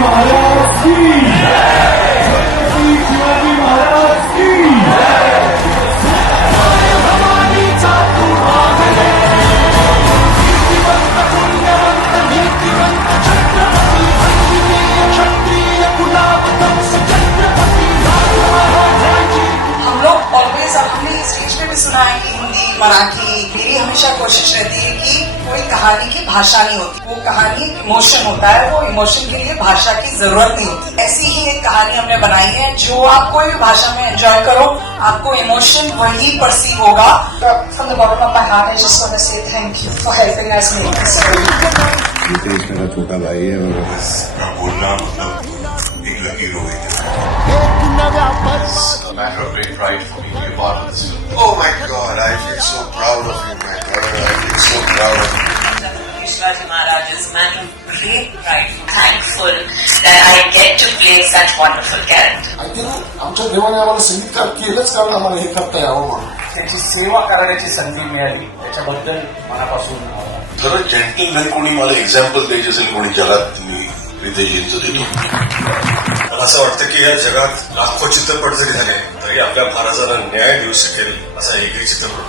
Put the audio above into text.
महाराज की छत्रपती शिवाजी महाराज की भवानीचा तू आहे कीर्तिवंत पुण्यवंत नीतिवंत छत्रपती क्षत्रिय कुलावतंस छत्रपती महाराजांची। हम लोग ऑलवेज अपनी स्टेज पे भी सुना है कि हिंदी मराठी मेरी हमेशा कोशिश रहती है कि कोई कहानी की भाषा नहीं होती, वो कहानी एक इमोशन होता है, वो इमोशन के लिए भाषा की जरूरत नहीं होती। ऐसी ही एक कहानी हमने बनाई है जो आप कोई भी भाषा में एंजॉय करो, आपको इमोशन वही परसीव होगा। From the bottom of my heart, I just want to say thank you for helping us make this film. Nitesh मेरा छोटा भाई है और इसका बोलना मतलब एक लकीर हो गई। Matter of great pride for me to be a part of this film. Oh my God, I feel so proud of you, my brother. I feel so proud of you. Shivaji Maharaj is a man of great pride. Thankful that I get to play such wonderful character. I think आमच्या देवाने आम्हाला संगीतकार केलंच कारण आम्हाला हे करता यावं म्हणून. त्याची सेवा करण्याची संधी मिळाली त्याच्याबद्दल मनापासून खरं जेंटलमॅन कोणी मला एक्झाम्पल द्यायचे असेल कोणी जगात मी रितेशजींचं देतो. मला असं वाटतं की या जगात लाखो चित्रपट जरी झाले तरी आपल्या महाराजांना न्याय देऊ शकेल असा एकही चित्रपट